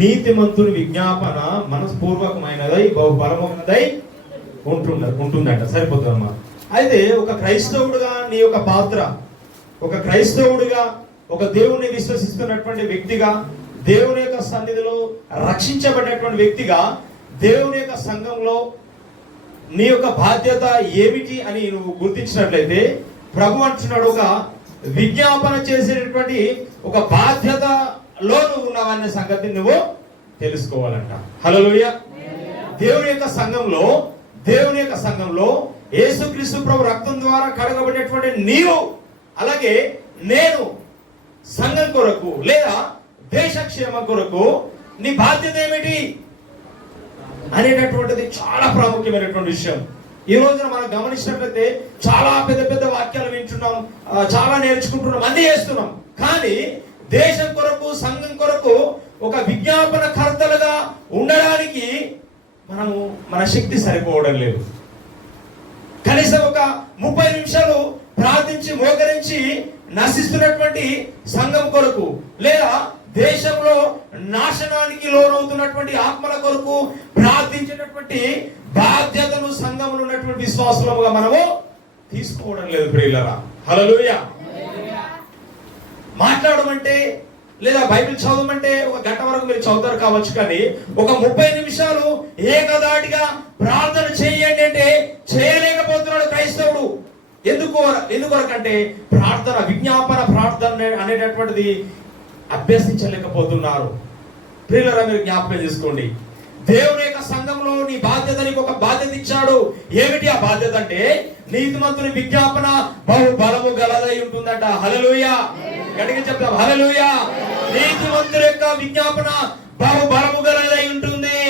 నీతిమంతుని విజ్ఞాపన మనస్పూర్వకమైనదై బహుబలమైనదై ఉంటుందంట. సరిపోతుందమ్మా. అయితే ఒక క్రైస్తవుడుగా నీ యొక్క పాత్ర, ఒక క్రైస్తవుడిగా, ఒక దేవుణ్ణి విశ్వసిస్తున్నటువంటి వ్యక్తిగా, దేవుని యొక్క సన్నిధిలో రక్షించబడినటువంటి వ్యక్తిగా, దేవుని యొక్క సంఘంలో నీ యొక్క బాధ్యత ఏమిటి అని నువ్వు గుర్తించినట్లయితే ప్రభు అంటున్నాడు, ఒక విజ్ఞాపన చేసేటటువంటి ఒక బాధ్యతలో నువ్వు ఉన్నావనే సంగతి నువ్వు తెలుసుకోవాలంట. హల్లెలూయా. దేవుని యొక్క సంఘంలో యేసుక్రీస్తు ప్రభు రక్తం ద్వారా కడగబడినటువంటి నీవు, అలాగే నేను సంఘం కొరకు లేదా దేశక్షేమం కొరకు నీ బాధ్యత ఏమిటి అనేటటువంటిది చాలా ప్రాముఖ్యమైనటువంటి విషయం. ఈ రోజున మనం గమనించినట్లయితే చాలా పెద్ద పెద్ద వాక్యాలు వింటున్నాం, చాలా నేర్చుకుంటున్నాం, అన్ని చేస్తున్నాం. కానీ దేశం కొరకు, సంఘం కొరకు ఒక విజ్ఞాపన కర్తలుగా ఉండడానికి మన శక్తి సరిపోవడం లేదు. కనీసం ఒక 30 నిమిషాలు ప్రార్థించి మోకరించి నశిస్తున్నటువంటి సంఘం కొరకు, లేదా దేశంలో నాశనానికి లోనవుతున్నటువంటి ఆత్మల కొరకు ప్రార్థించేటటువంటి బాధ్యతను సంఘంలో ఉన్నటువంటి విశ్వాసులుగా మనము తీసుకోవడం లేదు ప్రియులారా. హల్లెలూయా. మాట్లాడమంటే లేదా బైబిల్ చదవమంటే ఒక గంట వరకు మీరు చదువుతారు కావచ్చు, కానీ ఒక 30 నిమిషాలు ఏకదాటిగా ప్రార్థన చేయండి అంటే చేయలేకపోతున్నాడు క్రైస్తవుడు. ఎందుకొరకంటే ప్రార్థన, విజ్ఞాపన ప్రార్థన అనేటటువంటిది అభ్యసించలేకపోతున్నారు. ప్రియులారా, మీరు జ్ఞాపకం చేసుకోండి, దేవుని యొక్క సంఘంలో నీ బాధ్యత, నీకు ఒక బాధ్యత ఇచ్చాడు. ఏమిటి ఆ బాధ్యత అంటే నీతిమంతుని విజ్ఞాపన బహు బలము గలదై ఉంటుందంట. హల్లెలూయా. గట్టిగా చెప్తాం హల్లెలూయా. నీతిమంతుని యొక్క విజ్ఞాపన బహు బలము గలదై ఉంటుంది.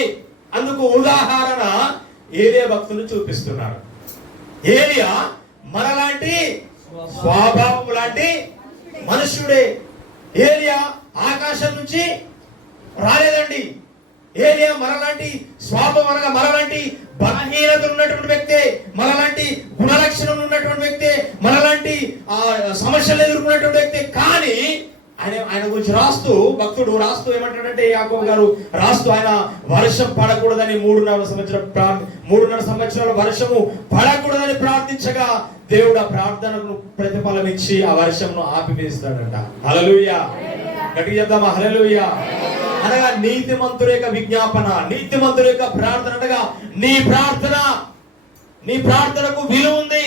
అందుకు ఉదాహరణ ఏలియా భక్తులు చూపిస్తున్నారు. ఏలియా మనలాంటి స్వభావం లాంటి మనుష్యుడే. ఏలియా ఆకాశం నుంచి రాలేదండి. ఏలియా మనలాంటి స్వభావం, మనలాంటి బలహీనతలు ఉన్నటువంటి వ్యక్తే, మనలాంటి గుణలక్షణం ఉన్నటువంటి వ్యక్తే, మనలాంటి సమస్యలు ఎదుర్కొన్నటువంటి వ్యక్తే. కానీ ఆయన గురించి భక్తుడు రాస్తూ ఏమంటాడంటే, యాకోబు గారు రాస్తూ, ఆయన వర్షం పడకూడదని 3.5 సంవత్సరాల వర్షము పడకూడదని ప్రార్థించగా దేవుడు ఆ ప్రార్థనకు ప్రతిఫలం ఇచ్చి ఆ వర్షంను ఆపివేస్తాడంట. హల్లెలూయా. గట్టిగా చెప్తామా హల్లెలూయా. అనగా నీతిమంతుల యొక్క విజ్ఞాపన, నీతిమంతుల యొక్క ప్రార్థన అనగా నీ ప్రార్థనకు విలువ ఉంది.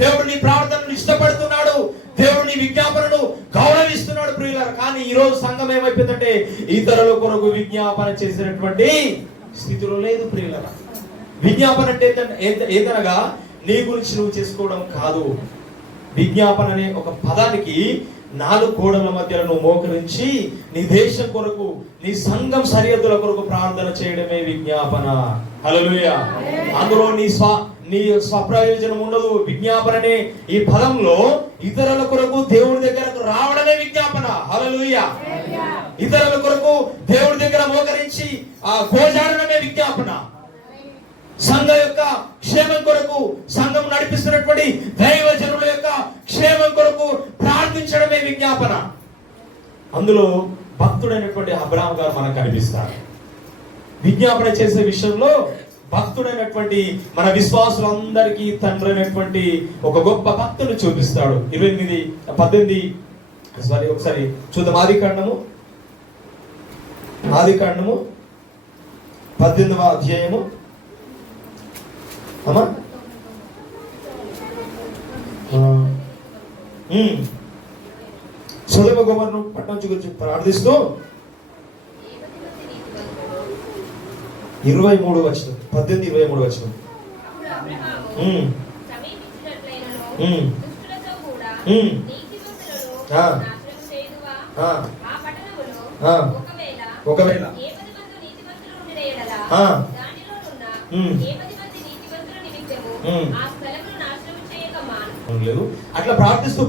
దేవుడు నీ ప్రార్థనను ఇష్టపడుతున్నాడు, దేవుడు నీ విజ్ఞాపనను గౌరవిస్తున్నాడు ప్రియులారా. కానీ ఈ రోజు సంఘం ఏమైపోయిందంటే ఇతరుల కొరకు విజ్ఞాపన చేసినటువంటి స్థితిలో లేదు ప్రియులారా. విజ్ఞాపన అంటే ఏంటనగా నీ గురించి నువ్వు చేసుకోవడం కాదు. విజ్ఞాపన అనే ఒక పదానికి 4 గోడల మధ్యలో నువ్వు మోకరించి నీ దేశం కొరకు, నీ సంఘం సరిహద్దుల కొరకు ప్రార్థన చేయడమే విజ్ఞాపన. హల్లెలూయా. అందులో నీ స్వప్రయోజనం ఉండదు. విజ్ఞాపననే ఈ పదంలో ఇతరుల కొరకు దేవుడి దగ్గరకు రావడమే విజ్ఞాపన. హల్లెలూయా. ఇతరుల కొరకు దేవుడి దగ్గర మోకరించి ఆ గోజాడడమే విజ్ఞాపన. సంఘం యొక్క క్షేమం కొరకు, సంఘం నడిపిస్తున్నటువంటి దైవజనుల యొక్క క్షేమం కొరకు ప్రార్థించడమే విజ్ఞాపన. అందులో భక్తుడైనటువంటి అబ్రాహాము గారు మనకు కనిపిస్తారు. విజ్ఞాపన చేసే విషయంలో భక్తుడైనటువంటి మన విశ్వాసులందరికీ తండ్రి అయినటువంటి ఒక గొప్ప భక్తుని చూపిస్తాడు. 18 ఒకసారి చూద్దాం. ఆదికాండము 18వ అధ్యాయము. అమ్మా సొదొమ గొమొర్రా పట్టణం గురించి ప్రార్థిస్తూ 23వ వచనం, 18-23వ వచనం. ఒకవేళ అట్లా ప్రార్థిస్తూ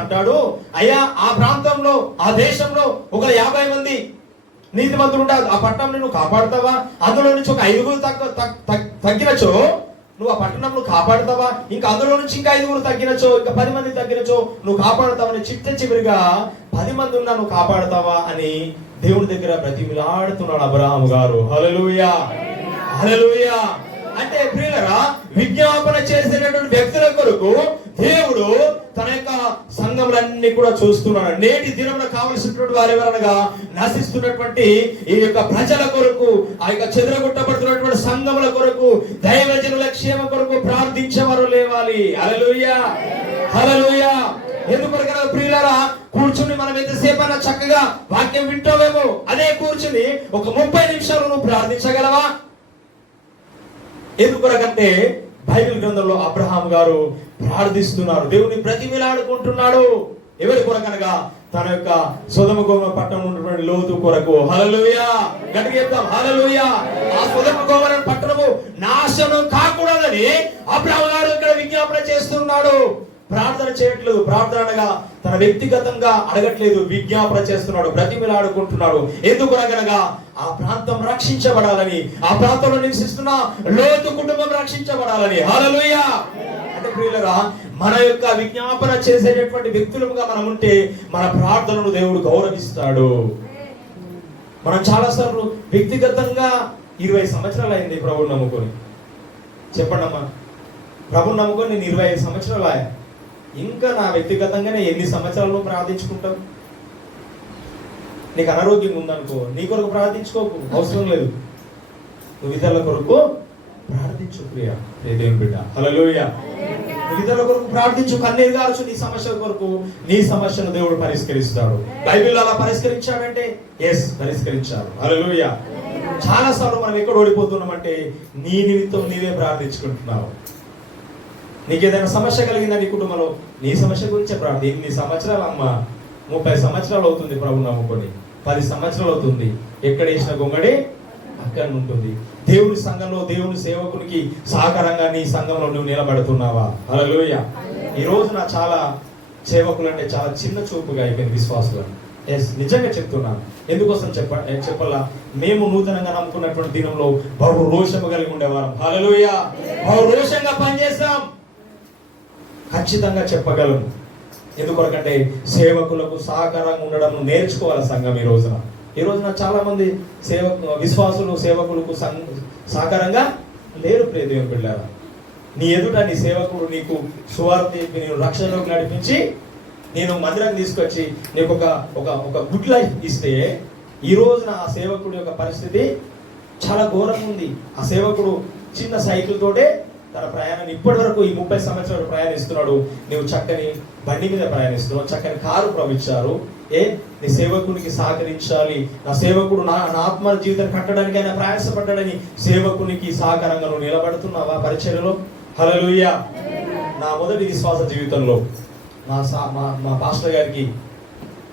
అంటాడు, అయ్యా ఆ ప్రాంతంలో, ఆ దేశంలో ఒక 50 మంది నీతిమంతులు ఉంటారు, ఆ పట్టణం నువ్వు కాపాడుతావా? అందులో నుంచి ఒక 5 తగ్గినచో నువ్వు ఆ పట్టణంలో కాపాడుతావా? ఇంకా అందులో నుంచి ఇంకా 5 తగ్గినచో, ఇంకా 10 మంది తగ్గినచో నువ్వు కాపాడుతావని చివరిగా 10 మంది ఉన్నా నువ్వు కాపాడుతావా అని దేవుని దగ్గర బ్రతిమిలాడుతున్నాడు అబ్రహాము గారు. హల్లెలూయా, హల్లెలూయా. అంటే ప్రియులారా, విజ్ఞాపన చేసేటటువంటి వ్యక్తుల కొరకు దేవుడు తన యొక్క సంఘములన్నీ కూడా చూస్తున్నాడు. నేటి దినమున కావలసినటువంటి వారు ఎవరనగా నశిస్తున్నటువంటి ఈ యొక్క ప్రజల కొరకు, ఆ యొక్క చెదరగొట్టబడుతున్నటువంటి సంఘముల కొరకు, దైవజనుల క్షేమ కొరకు ప్రార్థించేవారు లేవాలి. హల్లెలూయా, హల్లెలూయా. ఎందుకొరకనా ప్రియులారా, కూర్చుని మనం ఎంతసేపు అన్నా చక్కగా వాక్యం వింటావేమో, అదే కూర్చుని ఒక 30 నిమిషాలు నువ్వు ప్రార్థించగలవా? ఎందుకొరకంటే బైబిల్ గ్రంథంలో అబ్రహాము గారు ప్రార్థిస్తున్నారు, దేవుని బ్రతిమిలాడుకుంటున్నాడు. ఎవరి కొరకనగా తన యొక్క సొదొమ గొమొర్రా పట్టణం ఉన్నటువంటి లోతు కొరకు. హల్లెలూయా, గట్టిగా చెప్తాం హల్లెలూయా. ఆ సొదొమ గొమొర్రా పట్టణము నాశనం కాకూడదని అబ్రహాము గారు ఇక్కడ విజ్ఞాపన చేస్తున్నాడు. ప్రార్థన చేయట్లేదు. ప్రార్థన అనగా తన వ్యక్తిగతంగా అడగట్లేదు, విజ్ఞాపన చేస్తున్నాడు, బ్రతిమిలాడుకుంటున్నాడు. ఎందుకు అనగా ఆ ప్రాంతం రక్షించబడాలని, ఆ ప్రాంతంలో నివసిస్తున్న లోతు కుటుంబం రక్షించబడాలని. హల్లెలూయా. అంటే ప్రియులారా, మన యొక్క విజ్ఞాపన చేసేటటువంటి వ్యక్తులుగా మనం ఉంటే మన ప్రార్థనను దేవుడు గౌరవిస్తాడు. మనం చాలాసార్లు వ్యక్తిగతంగా 20 సంవత్సరాలు అయింది ప్రభువుని నమ్ముకొని. చెప్పండి అమ్మా, ప్రభువుని నమ్ముకొని నేను 25 సంవత్సరాలు ఆయా. ఇంకా నా వ్యక్తిగతంగానే ఎన్ని సంవత్సరాలు ప్రార్థించుకుంటావు? నీకు అనారోగ్యం ఉందనుకో, నీ కొరకు ప్రార్థించుకోకు, అవసరం లేదు. నువ్వు ఇతరుల కొరకు ప్రార్థించు ప్రియ దేవుని బిడ్డ. హల్లెలూయా. నువ్వు ఇతరుల కొరకు ప్రార్థించు, కన్నీరు గార్చు నీ సమస్యల కొరకు. నీ సమస్యను దేవుడు పరిష్కరిస్తాడు. బైబిల్లో అలా పరిష్కరించాడంటే ఎస్, పరిష్కరించాడు. హల్లెలూయా. చాలా సార్లు మనం ఎక్కడ ఓడిపోతున్నామంటే నీ నిమిత్తం నీవే ప్రార్థించుకుంటున్నావు. నీకు ఏదైనా సమస్య కలిగిందా నీ కుటుంబంలో, నీ సమస్య గురించే ప్రార్థన. ఎన్ని సంవత్సరాలు అమ్మా, 30 సంవత్సరాలు అవుతుంది ప్రభువు నమ్ముకొని, 10 సంవత్సరాలు అవుతుంది. ఎక్కడ వేసిన గొంగడి అక్కడ ఉంటుంది. దేవుని సంఘంలో దేవుని సేవకునికి సహకారంగా నీ సంఘంలో నువ్వు నిలబడుతున్నావా? హల్లెలూయా. ఈ రోజున చాలా సేవకులు అంటే చాలా చిన్న చూపుగా అయిపోయింది విశ్వాసులను. ఎస్, నిజంగా చెప్తున్నాను. ఎందుకోసం చెప్పాలా, మేము నూతనంగా నమ్ముకున్నటువంటి దినంలో బహు రోషము కలిగి ఉండేవారం. హల్లెలూయా. బహు రోషంగా పనిచేస్తాం, ఖచ్చితంగా చెప్పగలను. ఎందుకొరకంటే సేవకులకు సహకారంగా ఉండడం నేర్చుకోవాలి సంఘం. ఈ రోజున చాలా మంది విశ్వాసులు సేవకులకు సహకారంగా లేరు. ప్రియ దేవుని బిడ్డలారా, నీ ఎదుట నీ సేవకుడు నీకు సువార్త చెప్పి నేను రక్షణలోకి నడిపించి నేను మందిరం తీసుకొచ్చి నీకు ఒక గుడ్ లైఫ్ ఇస్తే, ఈ రోజున ఆ సేవకుడు యొక్క పరిస్థితి చాలా ఘోరంగా ఉంది. ఆ సేవకుడు చిన్న సైకిల్ తోటే తన ప్రయాణాన్ని ఇప్పటి వరకు ఈ 30 సంవత్సరాలు ప్రయాణిస్తున్నాడు. నువ్వు చక్కని బండి మీద ప్రయాణిస్తున్నావు, చక్కని కారు ప్రవహించారు. నీ సేవకునికి సహకరించాలి, నా సేవకుడు నా ఆత్మ జీవితాన్ని కట్టడానికి ఆయన ప్రయాసపడ్డాడని సేవకునికి సహకారంగా నువ్వు నిలబడుతున్నావా పరిచర్యలో? హల్లెలూయా. నా మొదటి విశ్వాస జీవితంలో మా పాస్టర్ గారికి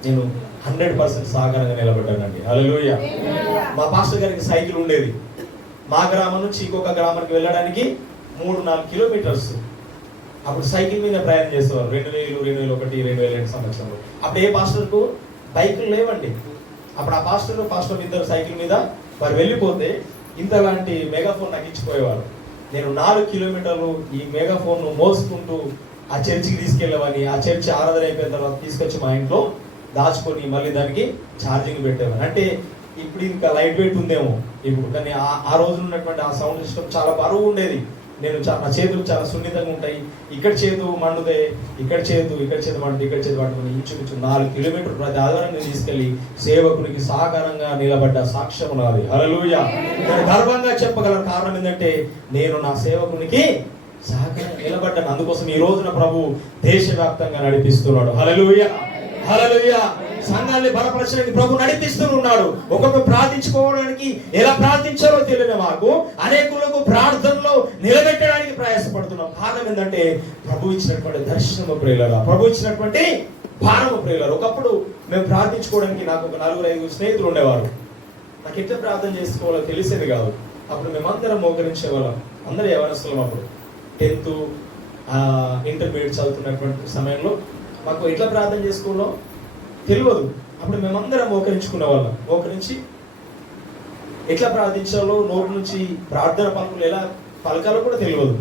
నేను 100% సహకారంగా నిలబడ్డానండి. హల్లెలూయా. మా పాస్టర్ గారికి సైకిల్ ఉండేది. మా గ్రామం నుంచి ఇంకొక గ్రామానికి వెళ్ళడానికి 3-4 కిలోమీటర్స్. అప్పుడు సైకిల్ మీద ప్రయాణం చేసేవారు. 2000, 2001, 2002 సంవత్సరంలో. అప్పుడు ఏ పాస్టర్కు బైకులు లేవండి. అప్పుడు ఆ పాస్టర్ ఇద్దరు సైకిల్ మీద వారు వెళ్ళిపోతే ఇంతలాంటి మెగాఫోన్ నాకు ఇచ్చిపోయేవారు. నేను 4 కిలోమీటర్లు ఈ మెగాఫోన్ మోసుకుంటూ ఆ చర్చికి తీసుకెళ్ళేవాడిని. ఆ చర్చి ఆరాధన అయిపోయిన తర్వాత తీసుకొచ్చి మా ఇంట్లో దాచుకొని మళ్ళీ దానికి ఛార్జింగ్ పెట్టేవాడిని. అంటే ఇప్పుడు ఇంకా లైట్ వెయిట్ ఉందేమో ఇప్పుడు, కానీ ఆ రోజు ఉన్నటువంటి ఆ సౌండ్ సిస్టమ్ చాలా బరువు ఉండేది. నా చేతులు చాలా సున్నితంగా ఉంటాయి. ఇక్కడ చేతు మండుదే, ఇక్కడ చేతు మండు, ఇక్కడ చేతు పట్టుకుని ఇంచుమించు 4 కిలోమీటర్లు ప్రతి ఆదివారం నేను తీసుకెళ్లి సేవకునికి సహకారంగా నిలబడ్డ సాక్ష్యం నాది. హల్లెలూయా. నేను గర్వంగా చెప్పగలను. కారణం ఏంటంటే నేను నా సేవకునికి సహకారంగా నిలబడ్డాను. అందుకోసం ఈ రోజున ప్రభు దేశవ్యాప్తంగా నడిపిస్తున్నాడు. హల్లెలూయా, హల్లెలూయా. సంఘాన్ని బలపరచడానికి ప్రభు నడిపిస్తూ ఉన్నాడు. ఒక్కొక్క ప్రార్థించుకోవడానికి ఎలా ప్రార్థించాలో తెలియని మాకు అనేకులకు ప్రార్థనలో నిలబెట్టడానికి ప్రయాసపడుతున్నాం. కారణం ఏంటంటే ప్రభు ఇచ్చినటువంటి దర్శనము ప్రియులారా, ప్రభు ఇచ్చినటువంటి భారము ప్రియులారా. ఒకప్పుడు మేము ప్రార్థించుకోవడానికి నాకు ఒక 4-5 స్నేహితులు ఉండేవారు. నాకు ఎట్లా ప్రార్థన చేసుకోవాలో తెలిసేది కాదు. అప్పుడు మేమందరం మోకరించేవాళ్ళం. అందరూ యవనస్తులం. అప్పుడు 10th ఇంటర్మీడియట్ చదువుతున్నటువంటి సమయంలో మాకు ఎట్లా ప్రార్థన చేసుకోవాలో తెలియదు. అప్పుడు మేమందరం మోకరించుకునే వాళ్ళం. మోకరించి ఎట్లా ప్రార్థించాలో, నోటి నుంచి ప్రార్థన పలుకులు ఎలా పలకాలో కూడా తెలియదు.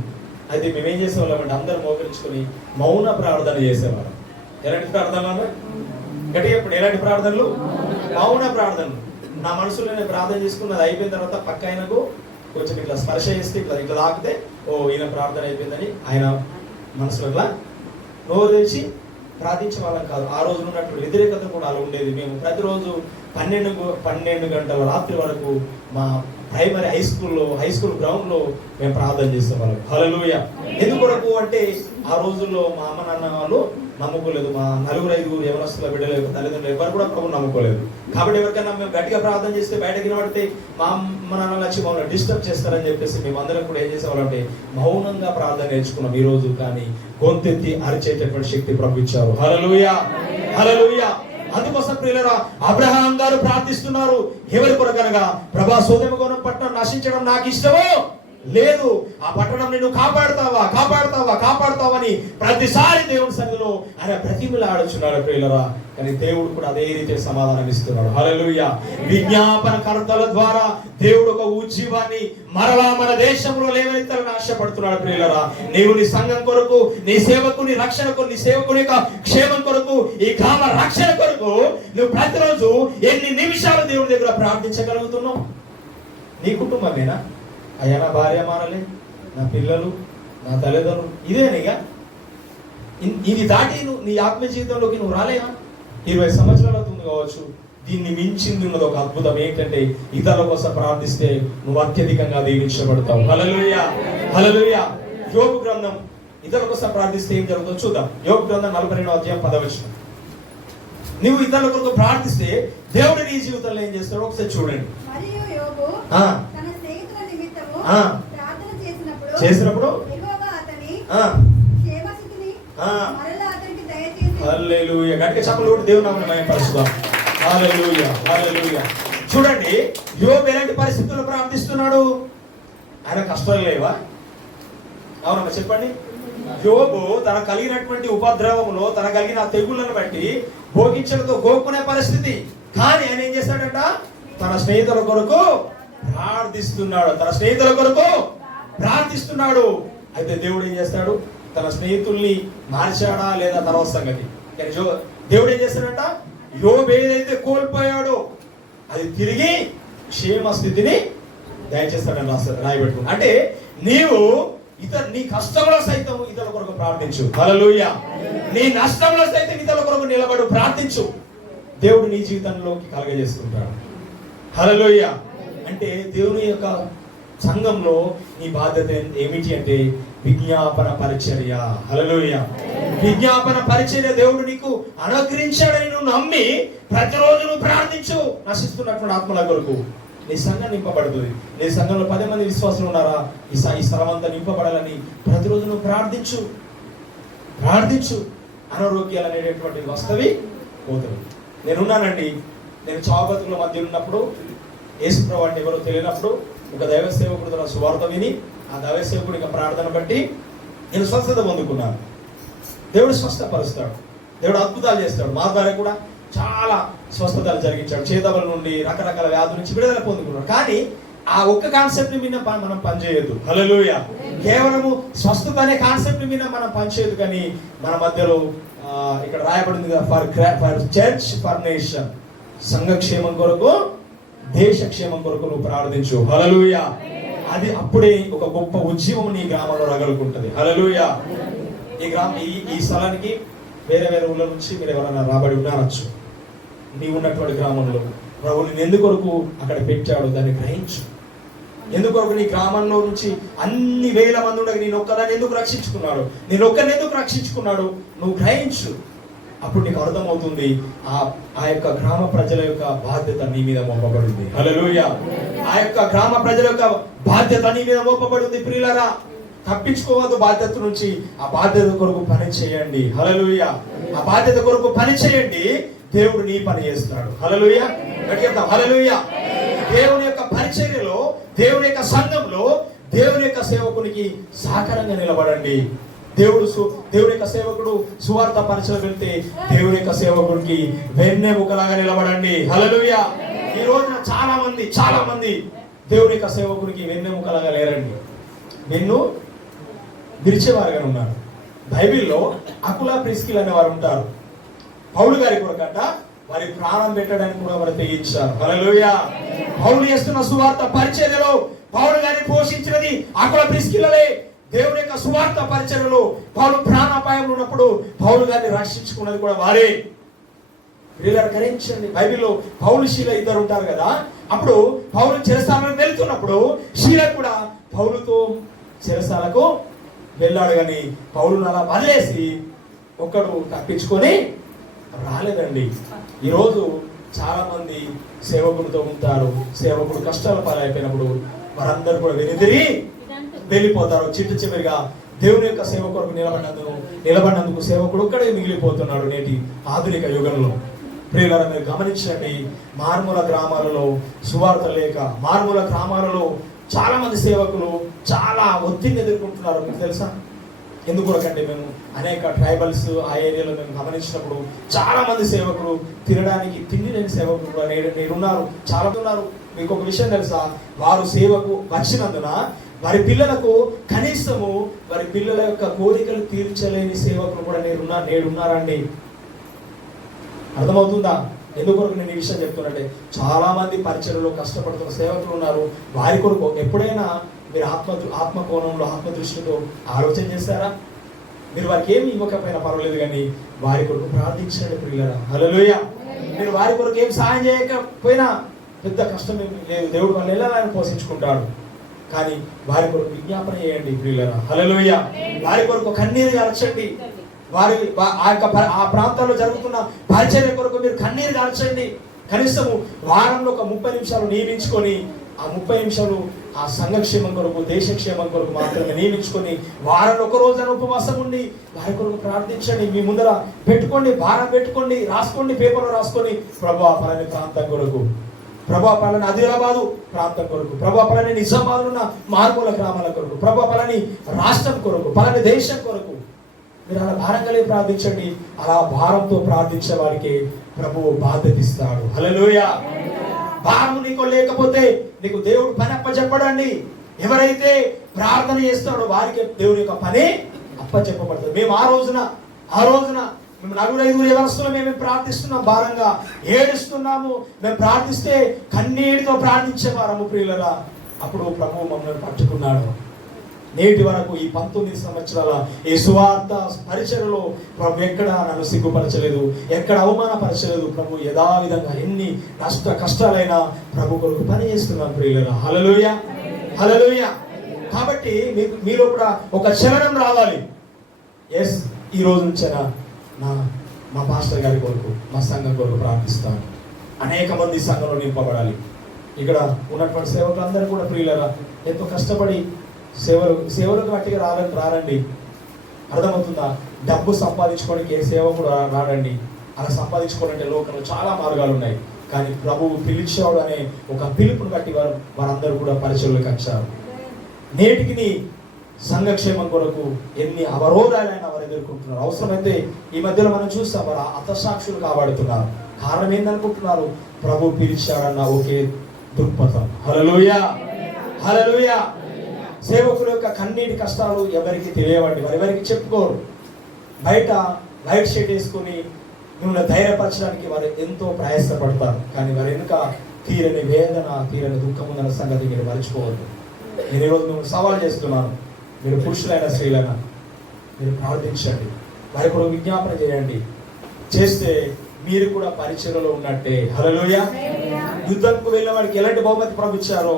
అయితే మేమేం చేసేవాళ్ళం అందరూ మోకరించుకొని మౌన ప్రార్థన చేసేవాళ్ళం. ఎలాంటి ప్రార్థనలు గట్టిగా చెప్పండి, ఎలాంటి ప్రార్థనలు? మౌన ప్రార్థనలు. నా మనసులో నేను ప్రార్థన చేసుకున్నది అయిపోయిన తర్వాత పక్క ఆయనకు కొంచెం ఇట్లా స్పర్శ చేస్తే ఇట్లా తాకితే ఓ ఈయన ప్రార్థన అయిపోయిందని ఆయన మనసులో ఇట్లా నోరు తెరిచి ప్రార్థించే వాళ్ళం కాదు. ఆ రోజు ఉన్నటువంటి వ్యతిరేకత కూడా అలా ఉండేది. మేము ప్రతిరోజు 12 గంటల రాత్రి వరకు మా ప్రైమరీ హై స్కూల్ గ్రౌండ్ లో మేము ప్రార్థన చేసేవాళ్ళం. హల్లెలూయా. ఎందుకొరకు అంటే ఆ రోజుల్లో మా అమ్మ నాన్న వాళ్ళు నమ్ముకోలేదు. మా 4-5 యవనస్తుల బిడ్డలు తల్లిదండ్రులు ఎవరు కూడా ప్రభు నమ్ముకోలేదు. కాబట్టి ఎవరికైనా మేము గట్టిగా ప్రార్థన చేస్తే బయటకి నిలబడితే మా అమ్మ నాన్న వచ్చి మమ్మల్ని డిస్టర్బ్ చేస్తారని చెప్పేసి మేము అందరం కూడా ఏం చేసేవాళ్ళంటే మౌనంగా ప్రార్థన నేర్చుకున్నాం. ఈ రోజు కానీ గొంతెత్తి అరిచేటటువంటి శక్తి ప్రభు ఇచ్చారు. హల్లెలూయా, హల్లెలూయా. అందుకోసం ప్రియులారా అబ్రహాం గారు ప్రార్థిస్తున్నారు. ఎవరి కొరకనగా ప్రభా సొదొమ గొమొర్రా పట్టణం నశించడం నాకు ఇష్టమో లేదు, ఆ పట్టణం నిన్ను కాపాడుతావని ప్రతిసారి దేవుని సన్నిధిలో ఆయన బ్రతిమిలాడుచున్నాడు ప్రియులారా. కానీ దేవుడు కూడా అదే రీతి సమాధానం ఇస్తున్నాడు. హల్లెలూయా. విజ్ఞాపన కర్తల ద్వారా దేవుడు ఒక ఉజ్జీవాన్ని మరలా మన దేశంలో లేవనెత్తాలని ఆశపడుతున్నాడు ప్రియులారా. నీవు నీ సంఘం కొరకు, నీ సేవకుని రక్షణ కొరకు, నీ సేవకుని యొక్క క్షేమం కొరకు, ఈ గ్రామ రక్షణ కొరకు నువ్వు ప్రతిరోజు ఎన్ని నిమిషాలు దేవుడి దగ్గర ప్రార్థించగలుగుతున్నావు? నీ కుటుంబమేనా? అయ్యా నా భార్య మారలే, నా పిల్లలు, నా తల్లిదండ్రులు, ఇదేనిగా ఇది దాటి నువ్వు నీ ఆత్మీయ జీవితంలోకి నువ్వు రాలేవా? 20 సంవత్సరాల అవుతుంది కావచ్చు. దీన్ని మించింది ఉన్నది ఒక అద్భుతం ఏంటంటే ఇతరుల కోసం ప్రార్థిస్తే నువ్వు అత్యధికంగా దీవించబడతావు. హల్లెలూయా, హల్లెలూయా. యోబు గ్రంథం ఇతరుల కోసం ప్రార్థిస్తే ఏం జరుగుతుందో చూద్దాం. యోబు గ్రంథం 42వ అధ్యాయం 10వ వచనం. నువ్వు ఇతరుల కొరకు ప్రార్థిస్తే దేవుడు నీ జీవితంలో ఏం చేస్తాడో ఒకసారి చూడండి. చేసినప్పుడు హల్లెలూయా. గట్టిగా చప్పట్లు కొట్టి దేవుని నామమున మహిమపరుచుదాం. హల్లెలూయా, హల్లెలూయా. చూడండి యోబు ఎలాంటి పరిస్థితుల్లో ప్రార్థిస్తున్నాడు? ఆయన కష్టాలు లేవా? అవునమ్మా చెప్పండి. యోబు తన కలిగినటువంటి ఉపద్రవములో తన కలిగిన తెగుళ్లను బట్టి భోగించడంతో గోక్కునే పరిస్థితి. కానీ ఆయన ఏం చేశాడంట? తన స్నేహితుల కొరకు ప్రార్థిస్తున్నాడు. అయితే దేవుడు ఏం చేస్తాడు? తన స్నేహితుల్ని మార్చాడా లేదా తర్వాత సంగతి. దేవుడు ఏం చేస్తాడంట? యోబు ఏదైతే కోల్పోయాడో అది తిరిగి క్షేమ స్థితిని దయచేస్తాడని రాయబెట్టుకున్నాడు. అంటే నీవు నీ కష్టంలో సైతం ఇతరుల కొరకు ప్రార్థించు. హల్లెలూయా. నీ నష్టంలో సైతం ఇతరుల కొరకు నిలబడు, ప్రార్థించు. దేవుడు నీ జీవితంలోకి కలగజేస్తుంటాడు. హల్లెలూయా. అంటే దేవుని యొక్క సంఘంలో నీ బాధ్యత ఏమిటి అంటే విజ్ఞాపన పరిచర్య. హల్లెలూయా. విజ్ఞాపన పరిచర్య దేవుడు నీకు అనుగ్రహించాడని నువ్వు నమ్మి ప్రతిరోజు నువ్వు ప్రార్థించు. నశిస్తున్నటువంటి ఆత్మల కొరకు నీ సంఘం నింపబడుతుంది. నీ సంఘంలో 10 మంది విశ్వాసులు ఉన్నారా? ఈ స్థలం అంతా నింపబడాలని ప్రతిరోజు నువ్వు ప్రార్థించు. అనారోగ్యాలు అనేటటువంటి వస్తవి పోతుంది. నేనున్నానండి. నేను చావుబతుకుల మధ్య ఉన్నప్పుడు యేసుప్రభు అంటే ఎవరో తెలియనప్పుడు ఒక దైవ సేవకుడు తన సువార్త విని ఆ దైవ సేవకుడి యొక్క ప్రార్థన బట్టి నేను స్వస్థత పొందుకున్నాను. దేవుడు స్వస్థపరుస్తాడు, దేవుడు అద్భుతాలు చేస్తాడు. మా ద్వారా కూడా చాలా స్వస్థతలు జరిగించాడు. చేతబల నుండి రకరకాల వ్యాధుల నుంచి విడుదల పొందుకున్నాడు. కానీ ఆ ఒక్క కాన్సెప్ట్ మీద మనం పనిచేయద్దు. హల్లెలూయా. కేవలము స్వస్థత అనే కాన్సెప్ట్ మీద మనం పనిచేయదు. కానీ మన మధ్యలో ఇక్కడ రాయబడింది ఫర్ చర్చ్ ఫర్ నేషన్, సంఘక్షేమం కొరకు, దేశ క్షేమం కొరకు నువ్వు ప్రార్థించు. హల్లెలూయా. అది అప్పుడే ఒక గొప్ప ఉజ్జీవం నీ గ్రామంలో రగులుకుంటది. హల్లెలూయా. ఈ స్థలానికి వేరే ఊళ్ళ నుంచి మీరు ఎవరైనా రాబడి ఉన్నారచ్చు. నీవు ఉన్నటువంటి గ్రామంలో ప్రభు నేను ఎందుకొరకు అక్కడ పెట్టాడు దాన్ని గ్రహించు. ఎందుకొరకు నీ గ్రామంలో నుంచి అన్ని వేల మంది ఉండగా నేను ఒక్కదాన్ని ఎందుకు రక్షించుకున్నాడు, నువ్వు గ్రహించు. అప్పుడు నీకు అర్థమవుతుంది ఆ యొక్క గ్రామ ప్రజల యొక్క బాధ్యత నీ మీద మోపబడింది. హల్లెలూయా. ఆ యొక్క గ్రామ ప్రజల యొక్క బాధ్యత నీ మీద మోపబడింది. ప్రియులారా, తప్పించుకోవద్దు బాధ్యత నుంచి. ఆ బాధ్యత కొరకు పని చేయండి. హల్లెలూయా. ఆ బాధ్యత కొరకు పని చేయండి. దేవుడు నీ పని చేస్తాడు. హల్లెలూయా. గట్టిగా హల్లెలూయా. దేవుని యొక్క పరిచర్యలో, దేవుని యొక్క సంఘంలో, దేవుని యొక్క సేవకునికి సహకారంగా నిలబడండి. దేవుని యొక్క సేవకుడు సువార్త పరిచయం వెళ్తే దేవుని యొక్క సేవకుడికి వెన్నెముకలాగా నిలబడండి. హల్లెలూయా. ఈ రోజున చాలా మంది దేవుని యొక్క సేవకుడికి వెన్నెముకలాగా లేరండి. నిన్ను విరిచేవారుగా ఉన్నారు. బైబిల్లో అకులా ప్రిస్కిల్ అనే వారు ఉంటారు. పౌలు గారి కొరకట వారి ప్రాణం పెట్టడానికి కూడా వారు తెగించారు. హల్లెలూయా. పౌలు చేస్తున్న సువార్త పరిచర్యలో పౌలు గారిని పోషించినది అకులా ప్రిస్కిల్లలే. దేవుని యొక్క సువార్త పరిచర్యలో పౌలు ప్రాణాపాయంలో ఉన్నప్పుడు పౌలు గారిని రక్షించుకున్నది కూడా వారే. వీళ్ళని గ్రహించండి. బైబిల్లో పౌలు శీల ఇద్దరు ఉంటారు కదా. అప్పుడు పౌలు చెరసాలకు వెళ్తున్నప్పుడు శీల కూడా పౌలుతో చెరసాలకు వెళ్ళాడు. కానీ పౌలును అలా వదిలేసి ఒక్కడు తప్పించుకొని రాలేదండి. ఈరోజు చాలా మంది సేవకుడితో ఉంటారు. సేవకుడు కష్టాల పాలైపోయినప్పుడు వారందరూ కూడా వెనుదిరి వెళ్ళిపోతారు. చిట్టు చివరిగా దేవుని యొక్క సేవ కొరకు నిలబడినందుకు సేవకుడు ఒక్కడే మిగిలిపోతున్నాడు నేటి ఆధునిక యుగంలో. ప్రియులారా, మీరు గమనించండి, మారుమూల గ్రామాలలో సువార్త లేక మారుమూల గ్రామాలలో చాలా మంది సేవకులు చాలా ఒత్తిడిని ఎదుర్కొంటున్నారు. మీకు తెలుసా? ఎందుకంటే మేము అనేక ట్రైబల్స్ ఆ ఏరియాలో మేము గమనించినప్పుడు చాలా మంది సేవకులు తినడానికి తిండి లేని సేవకులు కూడా నేనున్నారు, చాలా ఉన్నారు. మీకు ఒక విషయం తెలుసా? వారు సేవకు వచ్చినందున వారి పిల్లలకు కనీసము వారి పిల్లల యొక్క కోరికలు తీర్చలేని సేవకులు కూడా నేడున్నారండి. అర్థమవుతుందా? ఎందుకొరకు నేను ఈ విషయం చెప్తున్నట్టే, చాలా మంది పరిచర్యలో కష్టపడుతున్న సేవకులు ఉన్నారు. వారి కొరకు ఎప్పుడైనా మీరు ఆత్మ కోణంలో ఆత్మ దృష్టితో ఆలోచన చేస్తారా? మీరు వారికి ఏమి ఇవ్వకపోయినా పర్వాలేదు, కానీ వారి కొరకు ప్రార్థించండి ప్రియులారా. హల్లెలూయా. మీరు వారి కొరకు ఏం సహాయం చేయకపోయినా పెద్ద కష్టం ఏమి లేదు, దేవుడు వాళ్ళు ఎలా ఆయన పోషించుకుంటాడు. కానీ వారి కొరకు విజ్ఞాపన చేయండి ప్రియులారా. హల్లెలూయా. వారి కొరకు కన్నీరు గార్చండి. వారి ఆ ప్రాంతాల్లో జరుగుతున్న పరిచర్య కొరకు మీరు కన్నీరు గార్చండి. కనీసము వారంలో ఒక 30 నిమిషాలు నియమించుకొని ఆ 30 నిమిషాలు ఆ సంఘక్షేమం కొరకు దేశక్షేమం కొరకు మాత్రమే నియమించుకొని వారంలో ఒక రోజున ఉపవాసం ఉండి వారి కొరకు ప్రార్థించండి. మీ ముందర పెట్టుకోండి, భారం పెట్టుకోండి, రాసుకోండి, పేపర్లో రాసుకొని ప్రభువా పలాని ప్రాంతం కొరకు, ప్రభువా పలాని ఆదిలాబాదు ప్రాంతం కొరకు, ప్రభువా పలాని నిజామాబాద్ ఉన్న మారుమూల గ్రామాల కొరకు, ప్రభువా పలాని రాష్ట్రం కొరకు, పలాని దేశం కొరకు మీరు అలా భారం కలిగి ప్రార్థించండి. అలా భారంతో ప్రార్థించే వారికి ప్రభువు బాధ్యత ఇస్తాడు. హల్లెలూయా. భారం నీకు లేకపోతే నీకు దేవుడు పని అప్పచెప్పడండి. ఎవరైతే ప్రార్థన చేస్తాడో వారికి దేవుని యొక్క పని అప్పచెప్పబడుతుంది. మేము ఆ రోజున మేము 4-5 ఎవరస్తులు మేము ప్రార్థిస్తున్నాం, భారంగా ఏడుస్తున్నాము. మేము ప్రార్థిస్తే కన్నీటితో ప్రార్థించేవారము ప్రియులరా. అప్పుడు ప్రభువు మమ్మల్ని పట్టుకున్నాడు. నేటి వరకు ఈ 19 సంవత్సరాల ఈ సువార్త పరిచర్యలో ప్రభు ఎక్కడ నన్ను సిగ్గుపరచలేదు, ఎక్కడ అవమానపరచలేదు. ప్రభు యథావిధంగా ఎన్ని కష్టాలైనా ప్రభు కొరకు పని చేస్తున్నాను ప్రియులరా. హల్లెలూయా. హల్లెలూయా. కాబట్టి మీలో కూడా ఒక చలనం రావాలి. ఎస్, ఈ రోజు నుంచైనా మా పాస్టర్ గారి కొరకు, మా సంఘం కొరకు ప్రార్థిస్తాను. అనేక మంది సంఘంలో నింపబడాలి. ఇక్కడ ఉన్నటువంటి సేవకులందరూ కూడా ప్రియులరా ఎంతో కష్టపడి సేవలకు గట్టిగా రారండి. అర్థమవుతుందా? డబ్బు సంపాదించుకోవడానికి ఏ సేవకుడు రాడండి. అలా సంపాదించుకోవాలంటే లోకంలో చాలా మార్గాలు ఉన్నాయి. కానీ ప్రభువు పిలిచాడు అనే ఒక పిలుపును బట్టి వారందరూ కూడా పరిచర్యలకు వచ్చారు. నేటికి సంఘక్షేమం కొరకు ఎన్ని అవరోధాలైనా వారు ఎదుర్కొంటున్నారు. అవసరమైతే ఈ మధ్యలో మనం చూస్తాం, వారు హతసాక్షులు కాబడుతున్నారు. కారణం ఏందనుకుంటున్నారు? ప్రభు పిలిచాడన్న ఒకే దృక్పథం. హల్లెలూయా. హల్లెలూయా. సేవకుల యొక్క కన్నీటి కష్టాలు ఎవరికి తెలియవండి, వారు ఎవరికి చెప్పుకోరు. బయట లైట్ షేడ్ వేసుకొని మిమ్మల్ని ధైర్యపరచడానికి వారు ఎంతో ప్రయాసపడతారు. కానీ వారి వెనుక తీరని వేదన, తీరని దుఃఖం ఉందన్న సంగతి మీరు మర్చిపోవద్దు. నేను ఈరోజు మిమ్మల్ని సవాల్ చేస్తున్నాను. మీరు పురుషులైనా స్త్రీలైనా మీరు ప్రార్థించండి, వారి కూడా విజ్ఞాపన చేయండి. చేస్తే మీరు కూడా పరిచర్యలో ఉన్నట్టే. హల్లెలూయా. యుద్ధంకు వెళ్ళిన వాడికి ఎలాంటి బహుమతి ప్రభు ఇచ్చారో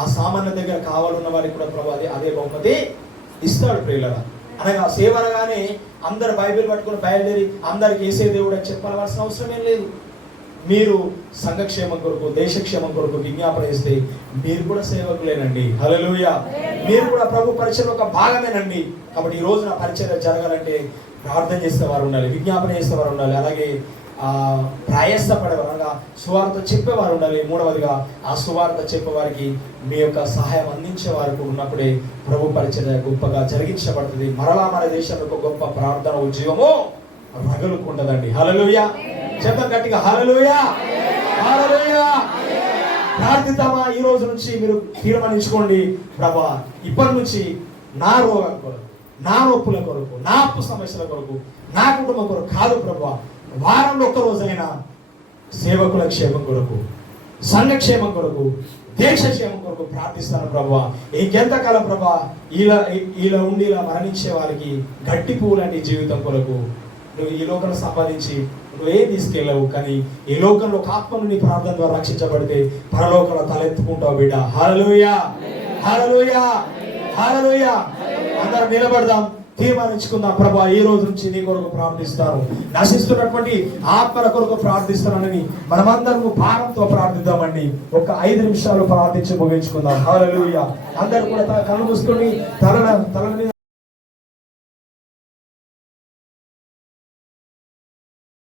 ఆ సామాన్య దగ్గర కావాలన్న వారికి కూడా ప్రభు అదే బహుమతి ఇస్తాడు ప్రియులరా. అనగా సేవ అనగానే అందరు బైబిల్ పట్టుకుని బయలుదేరి అందరికి వేసే దేవుడు అని చెప్పాల్సిన అవసరం ఏం లేదు. మీరు సంఘక్షేమం కొరకు, దేశక్షేమం కొరకు విజ్ఞాపన చేస్తే మీరు కూడా సేవకులేనండి. హల్లెలూయా. మీరు కూడా ప్రభు పరిచర్యలో ఒక భాగమేనండి. కాబట్టి ఈ రోజు నా పరిచర్య జరగాలంటే ప్రార్థన చేసేవారు ఉండాలి, విజ్ఞాపన చేసేవారు ఉండాలి, అలాగే ప్రయాసపడేవారు అనగా సువార్త చెప్పేవారు ఉండాలి. మూడవదిగా ఆ సువార్త చెప్పేవారికి మీ యొక్క సహాయం అందించే వారికి ఉన్నప్పుడే ప్రభు పరిచర్య గొప్పగా జరిగించబడుతుంది. మరలా మన దేశంలో ఒక గొప్ప ప్రార్థన ఉద్యోగము రగులుకుంటదండి. హల్లెలూయా. చెప్పండి గట్టిగా, హల్లెలూయా. హల్లెలూయా. ప్రార్థిద్దామా? ఈ రోజు నుంచి మీరు తీర్మానించుకోండి, ప్రభా ఇప్పటి నుంచి నా రోగం కొరకు, నా నొప్పుల కొరకు, నా అప్పు సమస్యల కొరకు, నా కుటుంబం కొరకు కాదు ప్రభువా. వారంలో ఒక్క రోజైనా సేవకుల క్షేమం కొరకు, సంఘ క్షేమం కొరకు, దేశ క్షేమం కొరకు ప్రార్థిస్తాను ప్రభువా. ఇంకెంతకాలం ప్రభా ఇలా ఉండి ఇలా మరణించే వారికి గట్టి పువ్వు లాంటి జీవితం కొరకు నువ్వు ఈ లోకంలో సంపాదించి నువ్వేం తీసుకెళ్ళవు, కానీ ఈ లోకంలో ఒక ఆత్మను నీ ప్రార్థన ద్వారా రక్షించబడితే పరలోకంలో తలెత్తుకుంటావు బిడ్డ. హల్లెలూయా, హల్లెలూయా, హల్లెలూయా. అందరం నిలబడదాం, తీర్మానించుకుందాం. ప్రభా ఈ రోజు నుంచి నీ కొరకు ప్రార్థిస్తాను, నశిస్తున్నటువంటి ఆత్మల కొరకు ప్రార్థిస్తానని మనమందరము భారంతో ప్రార్థిద్దామండి. ఒక 5 నిమిషాలు ప్రార్థించి ముగించుకుందాం. హల్లెలూయా. అందరూ కూడా కళ్ళు మూసుకొని తల మీద